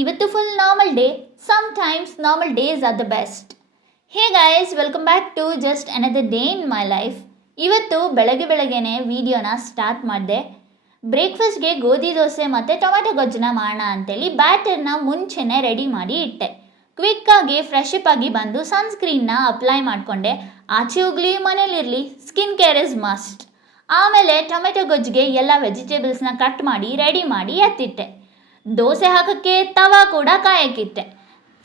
ಇವತ್ತು full normal day. Sometimes normal days are the best. Hey guys, welcome back to just another day in my life. ಇವತ್ತು ಬೆಳಗ್ಗೆನೇ ವೀಡಿಯೋನ start ಮಾಡಿದೆ. ಬ್ರೇಕ್ಫಾಸ್ಟ್ಗೆ ಗೋಧಿ ದೋಸೆ ಮತ್ತು ಟೊಮೆಟೊ ಗೊಜ್ಜನ್ನ ಮಾಡೋಣ ಅಂತೇಳಿ ಬ್ಯಾಟರ್ನ ಮುಂಚೆನೇ ರೆಡಿ ಮಾಡಿ ಇಟ್ಟೆ. ಕ್ವಿಕ್ಕಾಗಿ ಫ್ರೆಶ್ ಅಪ್ ಆಗಿ ಬಂದು ಸನ್ಸ್ಕ್ರೀನ್ನ ಅಪ್ಲೈ ಮಾಡಿಕೊಂಡೆ. ಆಚೆ ಹೋಗಲಿ ಮನೇಲಿರಲಿ ಸ್ಕಿನ್ ಕೇರ್ ಇಸ್ ಮಸ್ಟ್. ಆಮೇಲೆ ಟೊಮೆಟೊ ಗೊಜ್ಜಿಗೆ ಎಲ್ಲ ವೆಜಿಟೇಬಲ್ಸ್ನ ಕಟ್ ಮಾಡಿ ರೆಡಿ ಮಾಡಿ ಎತ್ತಿಟ್ಟೆ. ದೋಸೆ ಹಾಕೋಕ್ಕೆ ತವಾ ಕೂಡ ಕಾಯಕ್ಕಿಟ್ಟೆ.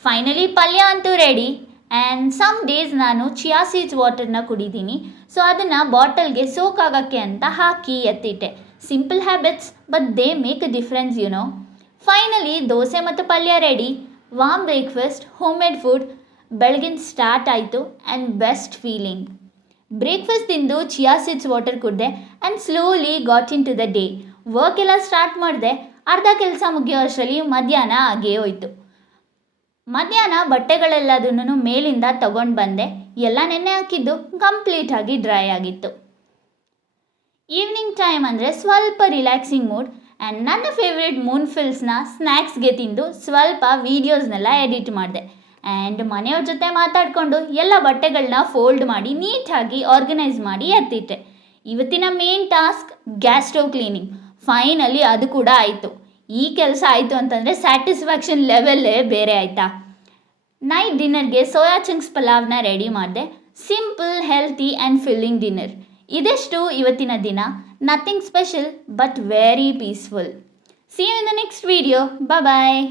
ಫೈನಲಿ ಪಲ್ಯ ಅಂತೂ ರೆಡಿ. ಆ್ಯಂಡ್ ಸಮ್ ಡೇಸ್ ನಾನು ಚಿಯಾ ಸೀಡ್ಸ್ ವಾಟರ್ನ ಕುಡಿದ್ದೀನಿ. ಸೊ ಅದನ್ನು ಬಾಟಲ್ಗೆ ಸೋಕ್ ಆಗೋಕ್ಕೆ ಅಂತ ಹಾಕಿ ಎತ್ತಿಟ್ಟೆ. Simple habits but they make a difference no. Finally dosa ಮತ್ತು ಪಲ್ಯ ready. Warm breakfast, home made food. ಬೆಳಗಿನ ಸ್ಟಾರ್ಟ್ ಆಯಿತು ಆ್ಯಂಡ್ ಬೆಸ್ಟ್ ಫೀಲಿಂಗ್. ಬ್ರೇಕ್ಫಾಸ್ಟ್ ತಿಂದು ಚಿಯಾ ಸೀಡ್ಸ್ ವಾಟರ್ ಕುಡಿದೆ and slowly got into the day. Work ಎಲ್ಲ start ಮಾಡಿದೆ. ಅರ್ಧ ಕೆಲಸ ಮುಗಿಯೋ ಅಷ್ಟರಲ್ಲಿ ಮಧ್ಯಾಹ್ನ ಆಗೇ ಹೋಯಿತು. ಮಧ್ಯಾಹ್ನ ಬಟ್ಟೆಗಳೆಲ್ಲದನ್ನು ಮೇಲಿಂದ ತಗೊಂಡು ಬಂದೆ. ಎಲ್ಲ ನೆನ್ನೆ ಹಾಕಿದ್ದು ಕಂಪ್ಲೀಟಾಗಿ ಡ್ರೈ ಆಗಿತ್ತು. ಈವ್ನಿಂಗ್ ಟೈಮ್ ಅಂದರೆ ಸ್ವಲ್ಪ ರಿಲ್ಯಾಕ್ಸಿಂಗ್ ಮೂಡ್. ಆ್ಯಂಡ್ ನನ್ನ ಫೇವ್ರೆಟ್ ಮೂನ್ಫಿಲ್ಸ್ನ ಸ್ನ್ಯಾಕ್ಸ್ಗೆ ತಿಂದು ಸ್ವಲ್ಪ ವೀಡಿಯೋಸ್ನೆಲ್ಲ ಎಡಿಟ್ ಮಾಡಿದೆ. ಆ್ಯಂಡ್ ಮನೆಯವ್ರ ಜೊತೆ ಮಾತಾಡಿಕೊಂಡು ಎಲ್ಲ ಬಟ್ಟೆಗಳನ್ನ ಫೋಲ್ಡ್ ಮಾಡಿ ನೀಟಾಗಿ ಆರ್ಗನೈಸ್ ಮಾಡಿ ಎತ್ತಿಟ್ಟೆ. ಇವತ್ತಿನ main task gas stove cleaning. Finally ಅದು ಕೂಡ ಆಯಿತು. ಈ ಕೆಲಸ ಆಯಿತು ಅಂತಂದರೆ ಸ್ಯಾಟಿಸ್ಫ್ಯಾಕ್ಷನ್ ಲೆವೆಲ್ಲೇ ಬೇರೆ ಆಯಿತಾ. ನೈಟ್ ಡಿನ್ನರ್ಗೆ ಸೋಯಾ ಚಂಕ್ಸ್ ಪಲಾವ್ನ ರೆಡಿ ಮಾಡಿದೆ. Simple, healthy and filling dinner. ಇದೆಷ್ಟು ಇವತ್ತಿನ ದಿನ. Nothing special but very peaceful. See you in the next video. Bye.